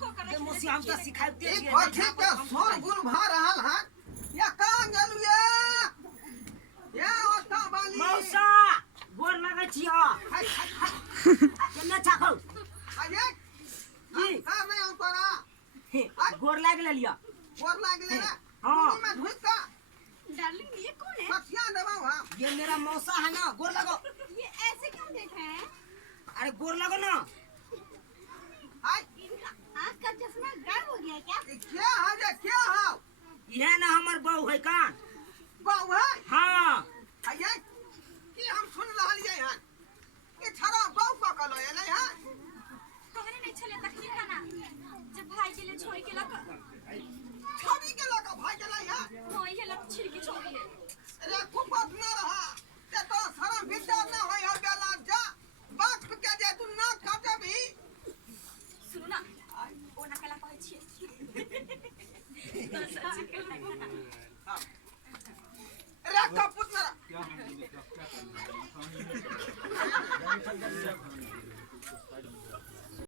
को करे मोसी हम तो सिखाते एक छियै कथी के सोन गुल भा रहल है या कहां गेलु ये ओस्ता बाली मौसा गोर लगै छियै केना छाखौ अरे जी का मैं हम तोरा गोर लाग लेलिया गोर लाग ले रे हाँ। मैं धुई का डार्लिंग ये कौन है? पछिया दबाओ हां ये मेरा मौसा है ना गोर लगो ये ऐसे क्यों देख रहे हैं? अरे गोर लगो ना आई इनका आँख का चश्मा गायब हो गया है क्या? क्या है रे क्या है ये ना हमर बहू है कान बाऊ है हाँ अये की हम सुन रहलिए हन ये छरा बाऊ का कलो एले है तोहरे नहीं छले तखनी खाना जब भाई के लिए छोड़ के लक छवि के लगा भाई चला है मोई के लक छिड़की छोड़ी है। अरे कुपत न रहा ते तो सारा विद्या न होय हो बेला जा बात के जे तू ना काटे भी सुनो ना ओ ना कला कहै छियै तो सच कहै अरे कपूत न क्या